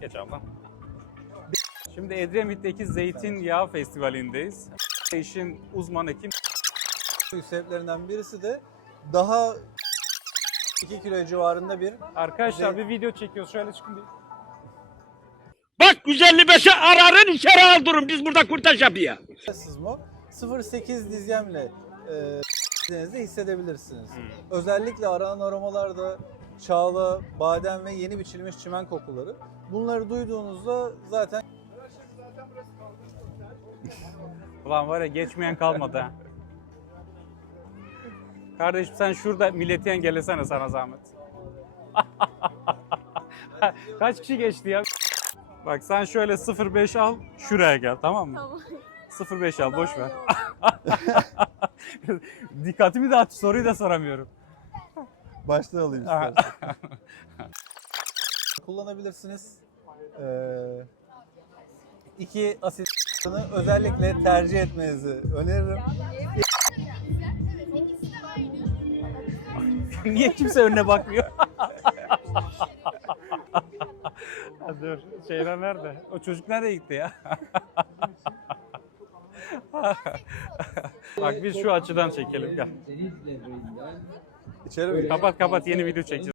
Geç ablam. Şimdi Edremit'teki Zeytin Yağı festivalindeyiz. İşin uzman hekim. Sebeplerinden birisi de daha 2 kilo civarında bir... Arkadaşlar Zey... bir video çekiyoruz. Şöyle çıkın bir. Bak 155'i e ararın içeri aldırın. Biz burada kurtaracağım bir yani. 08 dizyemle e, hissedebilirsiniz. Hmm. Özellikle aran aromalar da çağla, badem ve yeni biçilmiş çimen kokuları. Bunları duyduğunuzda zaten... Ulan var ya geçmeyen kalmadı ha. Kardeşim sen şurada milleti engellesene sana zahmet. Kaç kişi geçti ya? Bak sen şöyle 05 al şuraya gel tamam mı? Tamam. 05 al boş ver. Dikkatimi dağıt soruyu da soramıyorum. Baştan alayım istersen. Kullanabilirsiniz. Ee, i̇ki asit özellikle tercih etmenizi öneririm. Niye kimse önüne bakmıyor? ha, dur, şeyler nerede? O çocuk nereye gitti ya? Bak biz şu açıdan çekelim gel. İçeri Öyle. Bir, kapat kapat yeni video çekeceğiz.